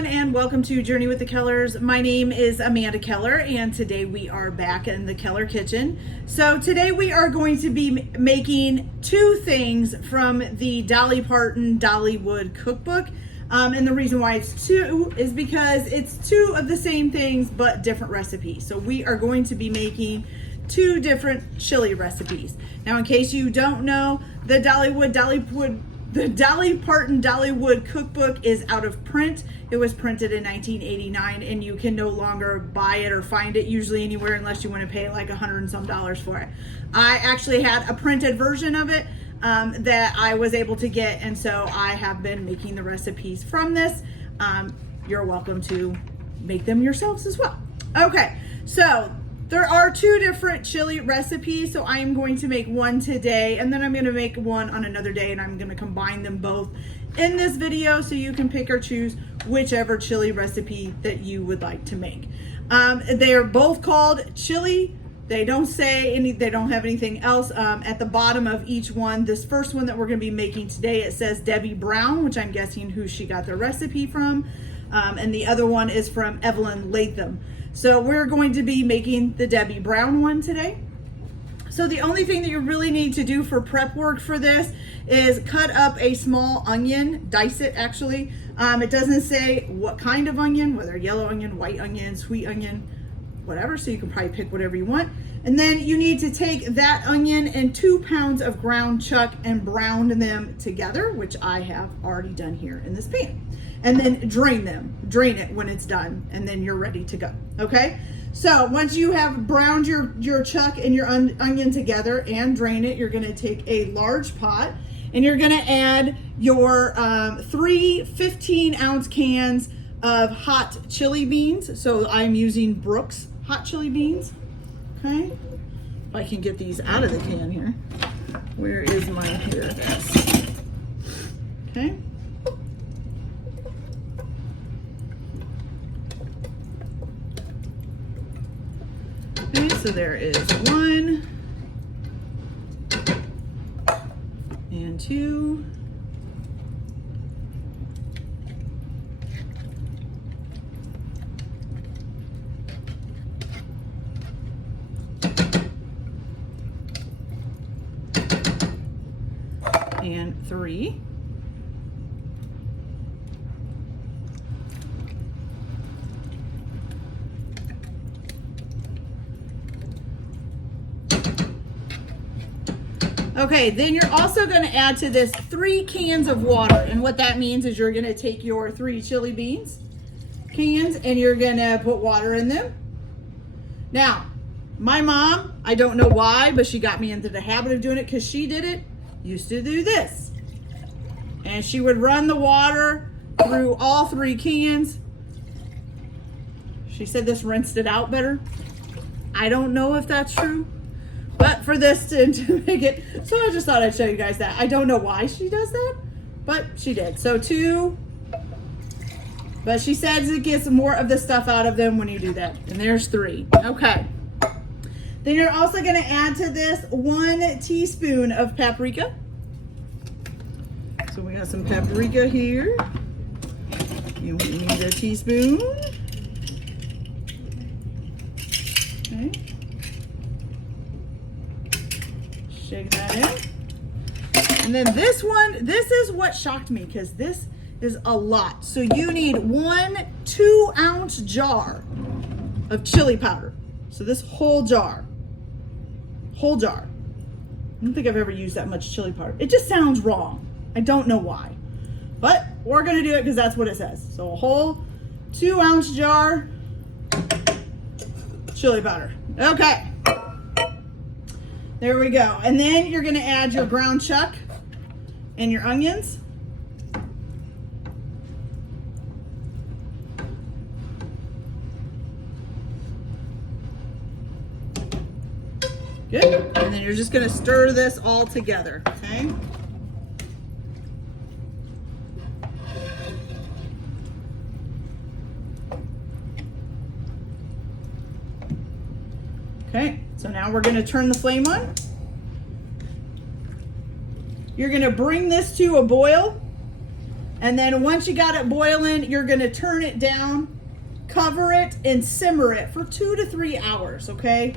everyone, and welcome to Journey with the Kellers. My name is Amanda Keller, and today we are back in the Keller kitchen. So today we are going to be making two things from the Dolly Parton Dollywood cookbook. And the reason why it's two is because it's two of the same things but different recipes. So we are going to be making two different chili recipes. Now, in case you don't know, the Dolly Parton Dollywood cookbook is out of print. It was printed in 1989 and you can no longer buy it or find it usually anywhere unless you want to pay like $100 and some for it. I actually had a printed version of it that I was able to get, and so I have been making the recipes from this. You're welcome to make them yourselves as well. Okay, so there are two different chili recipes, so I am going to make one today, and then I'm going to make one on another day, and I'm going to combine them both in this video so you can pick or choose whichever chili recipe that you would like to make. They are both called chili. They don't say any, they don't have anything else at the bottom of each one. This first one that we're going to be making today, it says Debbie Brown, which I'm guessing who she got their recipe from, and the other one is from Evelyn Latham. So we're going to be making the Debbie Brown one today. So the only thing that you really need to do for prep work for this is cut up a small onion, dice it actually. It doesn't say what kind of onion, whether yellow onion, white onion, sweet onion, whatever, so you can probably pick whatever you want. And then you need to take that onion and 2 pounds of ground chuck and brown them together, which I have already done here in this pan. And then drain it when it's done, and then you're ready to go, okay? So once you have browned your chuck and your onion together and drain it, you're gonna take a large pot and you're gonna add your 3 15-ounce cans of hot chili beans. So I'm using Brooks hot chili beans, okay? If I can get these out of the can here. Where is my, here it is. Okay. Okay, so there is 1 and 2 and 3. Okay, then you're also going to add to this 3 cans of water. And what that means is you're going to take your 3 chili beans cans and you're going to put water in them. Now, my mom, I don't know why, but she got me into the habit of doing it because she used to do this. And she would run the water through all 3 cans. She said this rinsed it out better. I don't know if that's true. But for this to make it, so I just thought I'd show you guys that. I don't know why she does that, but she did. So 2, but she says it gets more of the stuff out of them when you do that. And there's 3. Okay. Then you're also going to add to this 1 teaspoon of paprika. So we got some paprika here. And we need a teaspoon. Okay. Shake that in. And then this one, this is what shocked me because this is a lot. So you need 1 2-ounce jar of chili powder. So this whole jar. I don't think I've ever used that much chili powder. It just sounds wrong. I don't know why. But we're gonna do it because that's what it says. So a whole 2-ounce jar chili powder. Okay. There we go. And then you're gonna add your ground chuck and your onions. Good. And then you're just gonna stir this all together, okay? Okay, so now we're gonna turn the flame on. You're gonna bring this to a boil And then once you got it boiling, you're gonna turn it down, cover it, and simmer it for 2 to 3 hours, okay?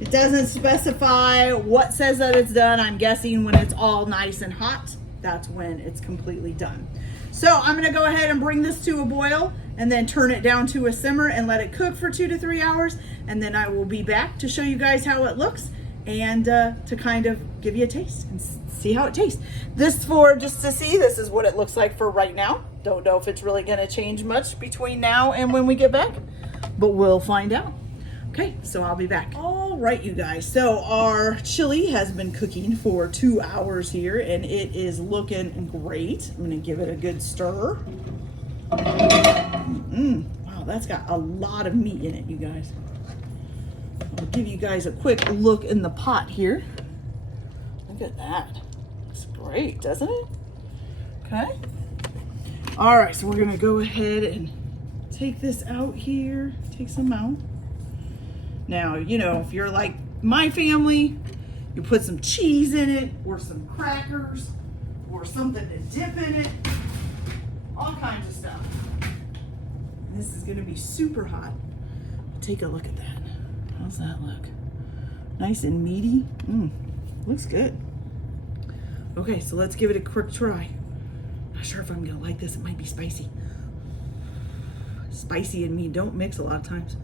It doesn't specify what says that it's done. I'm guessing when it's all nice and hot, that's when it's completely done. So I'm gonna go ahead and bring this to a boil and then turn it down to a simmer and let it cook for 2 to 3 hours. And then I will be back to show you guys how it looks and to kind of give you a taste and see how it tastes. Just to see, this is what it looks like for right now. Don't know if it's really gonna change much between now and when we get back, but we'll find out. Okay, so I'll be back. All right, you guys. So our chili has been cooking for 2 hours here and it is looking great. I'm gonna give it a good stir. Wow, that's got a lot of meat in it, you guys. I'll give you guys a quick look in the pot here. Look at that. It's great, doesn't it? Okay. All right, so we're gonna go ahead and take this out here. Take some out. Now, you know, if you're like my family, you put some cheese in it or some crackers or something to dip in it, all kinds of stuff. And this is gonna be super hot. Take a look at that. How's that look? Nice and meaty. Looks good. Okay, so let's give it a quick try. Not sure if I'm gonna like this. It might be spicy. Spicy and meat don't mix a lot of times.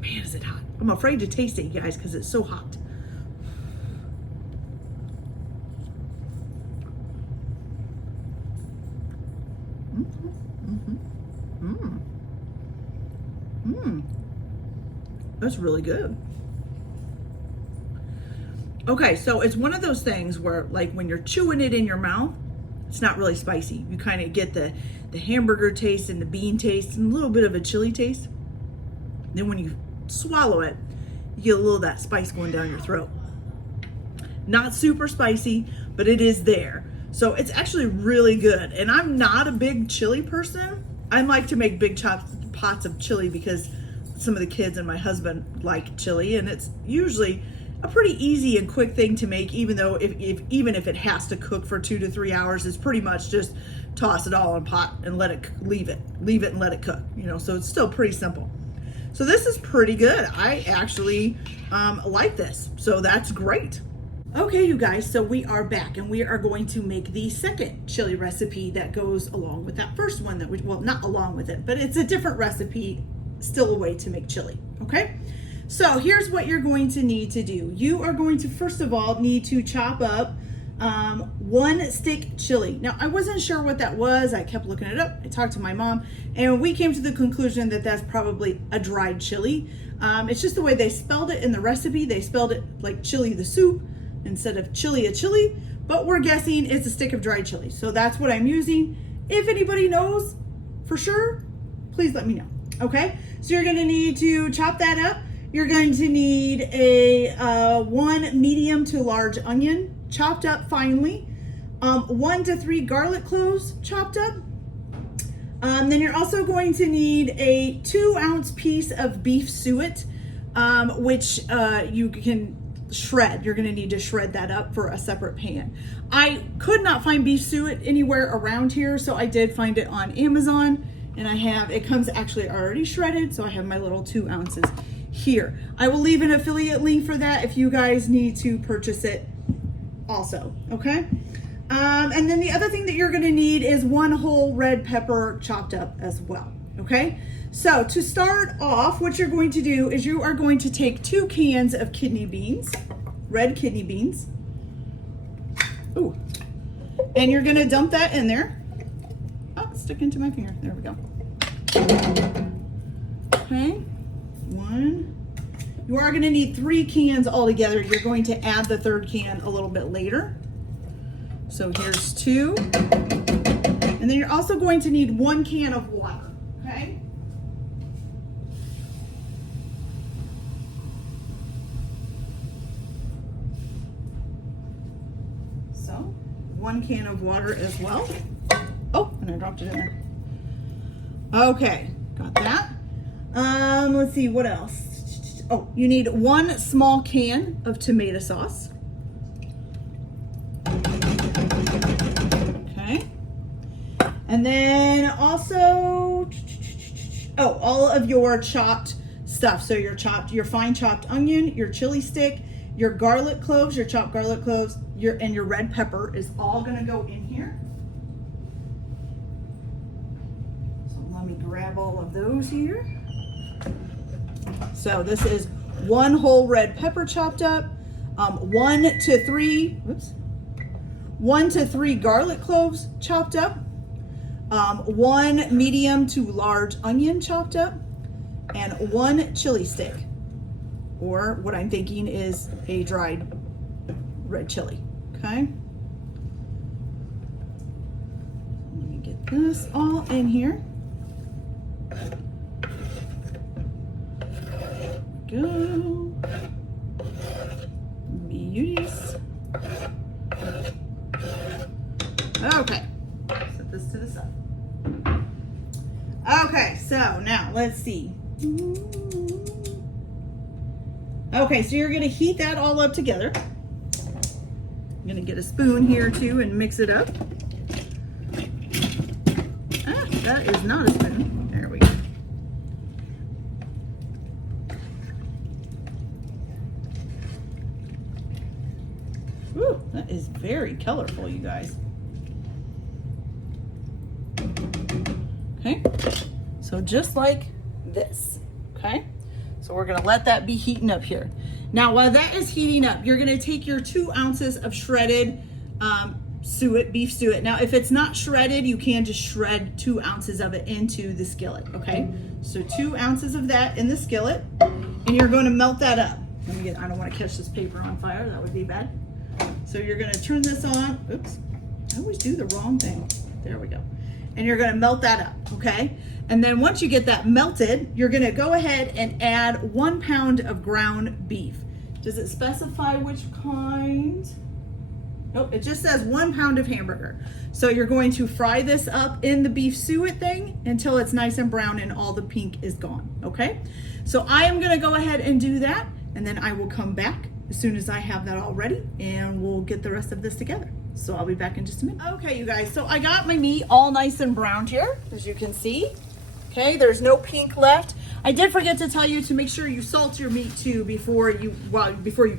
Man, is it hot. I'm afraid to taste it, you guys, because it's so hot. That's really good. Okay, so it's one of those things where, like, when you're chewing it in your mouth, it's not really spicy. You kind of get the hamburger taste and the bean taste and a little bit of a chili taste. Then when you swallow it, you get a little of that spice going down your throat. Not super spicy, but it is there. So it's actually really good. And I'm not a big chili person. I like to make big pots of chili because some of the kids and my husband like chili, and it's usually a pretty easy and quick thing to make, even though even if it has to cook for 2 to 3 hours, it's pretty much just toss it all in a pot and leave it and let it cook, you know, so it's still pretty simple. So this is pretty good. I actually like this, so that's great. Okay, you guys, so we are back and we are going to make the second chili recipe that goes along with that first one well, not along with it, but it's a different recipe, still a way to make chili, okay? So here's what you're going to need to do. You are going to, first of all, need to chop up 1 stick chili. Now, I wasn't sure what that was. I kept looking it up. I talked to my mom, and we came to the conclusion that that's probably a dried chili. It's just the way they spelled it in the recipe. They spelled it like chili the soup instead of chili a chili, but we're guessing it's a stick of dried chili. So that's what I'm using. If anybody knows for sure, please let me know, okay? So you're gonna need to chop that up. You're going to need a 1 medium to large onion, chopped up finely, 1 to 3 garlic cloves chopped up. Then you're also going to need a 2-ounce piece of beef suet, which you can shred. You're gonna need to shred that up for a separate pan. I could not find beef suet anywhere around here, so I did find it on Amazon, and it comes actually already shredded, so I have my little 2 ounces here. I will leave an affiliate link for that if you guys need to purchase it also, okay? And then the other thing that you're gonna need is 1 whole red pepper chopped up as well, okay? So to start off, what you're going to do is you are going to take 2 cans of kidney beans, red kidney beans. Ooh. And you're gonna dump that in there. Oh, it's sticking to my finger, there we go. Okay, 1. You are gonna need 3 cans altogether. You're going to add the 3rd can a little bit later. So here's 2. And then you're also going to need 1 can of water, okay? So 1 can of water as well. Oh, and I dropped it in there. Okay, got that. Let's see, what else? Oh, you need 1 small can of tomato sauce. And then also, oh, all of your chopped stuff. So your fine chopped onion, your chili stick, your garlic cloves, your chopped garlic cloves, and your red pepper is all gonna go in here. So let me grab all of those here. So this is 1 whole red pepper chopped up, 1 to 3 garlic cloves chopped up, 1 medium to large onion chopped up, and 1 chili stick, or what I'm thinking is a dried red chili, okay? Let me get this all in here. Go. Beauties. Okay, set this to the side. Okay, so now let's see. Okay, so you're gonna heat that all up together. I'm gonna get a spoon here too and mix it up. Ah, that is not a spoon. There we go. Ooh, that is very colorful, you guys. Okay, so just like this, okay? So we're gonna let that be heating up here. Now, while that is heating up, you're gonna take your 2 ounces of shredded suet, beef suet. Now, if it's not shredded, you can just shred 2 ounces of it into the skillet, okay? So 2 ounces of that in the skillet, and you're gonna melt that up. I don't wanna catch this paper on fire, that would be bad. So you're gonna turn this on. Oops, I always do the wrong thing. There we go. And you're gonna melt that up, okay? And then once you get that melted, you're gonna go ahead and add 1 pound of ground beef. Does it specify which kind? Nope, it just says 1 pound of hamburger. So you're going to fry this up in the beef suet thing until it's nice and brown and all the pink is gone, okay? So I am gonna go ahead and do that, and then I will come back as soon as I have that all ready, and we'll get the rest of this together. So I'll be back in just a minute. Okay, you guys, so I got my meat all nice and browned here, as you can see. Okay, there's no pink left. I did forget to tell you to make sure you salt your meat too before you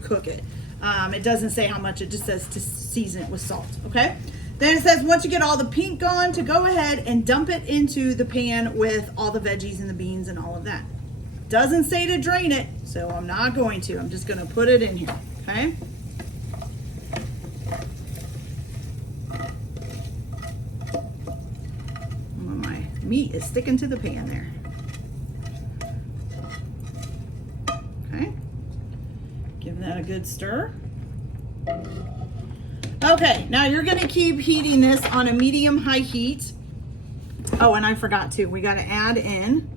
cook it. It doesn't say how much, it just says to season it with salt, okay? Then it says once you get all the pink gone, to go ahead and dump it into the pan with all the veggies and the beans and all of that. Doesn't say to drain it, so I'm not going to. I'm just gonna put it in here, okay? My meat is sticking to the pan there. Okay, give that a good stir. Okay, now you're gonna keep heating this on a medium-high heat. Oh, and I forgot to, we gotta add in,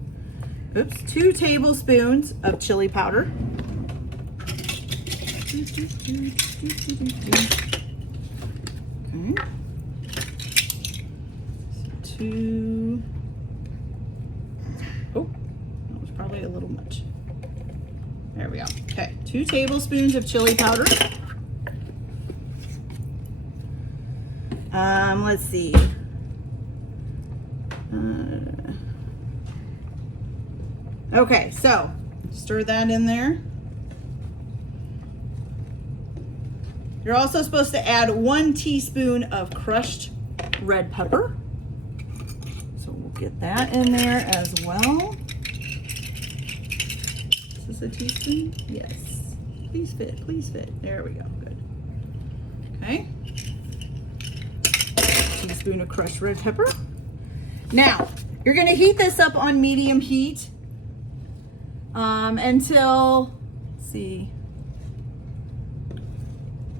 2 tablespoons of chili powder. Okay. 2, oh, that was probably a little much. There we go. Okay, 2 tablespoons of chili powder. Let's see. Okay, so stir that in there. You're also supposed to add 1 teaspoon of crushed red pepper. So we'll get that in there as well. Is this a teaspoon? Yes. Please fit, please fit. There we go, good. Okay. Teaspoon of crushed red pepper. Now, you're gonna heat this up on medium heat until, let's see,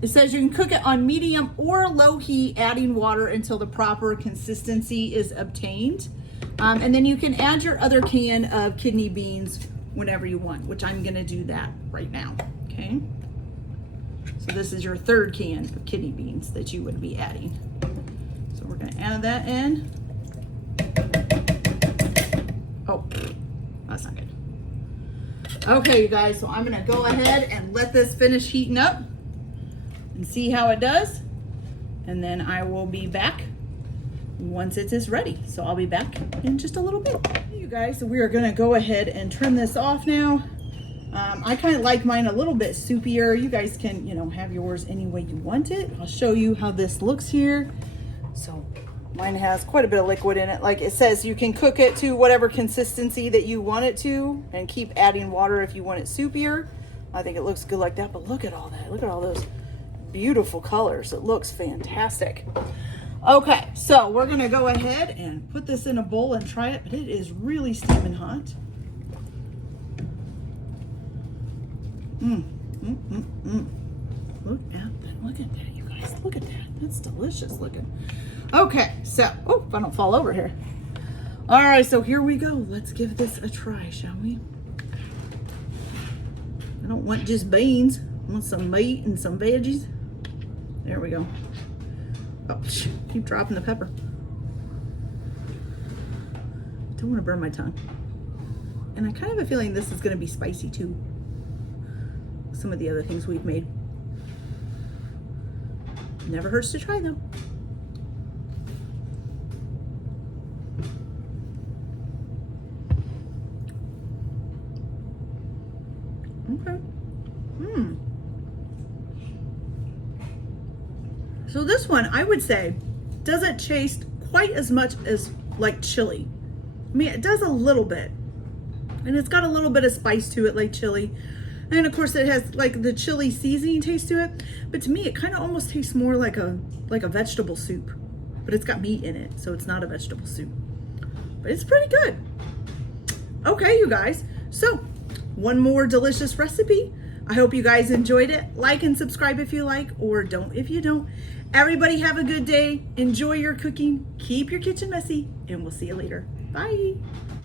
it says you can cook it on medium or low heat, adding water until the proper consistency is obtained. And then you can add your other can of kidney beans whenever you want, which I'm gonna do that right now, okay? So this is your 3rd can of kidney beans that you would be adding. So we're gonna add that in. Oh, that's not good. Okay, you guys, so I'm gonna go ahead and let this finish heating up and see how it does. And then I will be back once it is ready. So I'll be back in just a little bit. You guys, so we are gonna go ahead and turn this off now. I kind of like mine a little bit soupier. You guys can, you know, have yours any way you want it. I'll show you how this looks here. So mine has quite a bit of liquid in it. Like it says, you can cook it to whatever consistency that you want it to and keep adding water if you want it soupier. I think it looks good like that, but look at all that. Look at all those beautiful colors. It looks fantastic. Okay, so we're gonna go ahead and put this in a bowl and try it, but it is really steaming hot. Look at that, you guys. Look at that. That's delicious looking. Okay, so, oh, if I don't fall over here. All right, so here we go. Let's give this a try, shall we? I don't want just beans. I want some meat and some veggies. There we go. Oh, keep dropping the pepper. Don't want to burn my tongue. And I kind of have a feeling this is going to be spicy too. Some of the other things we've made. Never hurts to try though. Okay. So this one, I would say, doesn't taste quite as much as like chili. I mean, it does a little bit. And it's got a little bit of spice to it like chili. And of course it has like the chili seasoning taste to it. But to me, it kind of almost tastes more like a vegetable soup. But it's got meat in it, so it's not a vegetable soup. But it's pretty good. Okay, you guys. So, one more delicious recipe. I hope you guys enjoyed it. Like and subscribe if you like, or don't if you don't. Everybody have a good day. Enjoy your cooking. Keep your kitchen messy, and we'll see you later. Bye.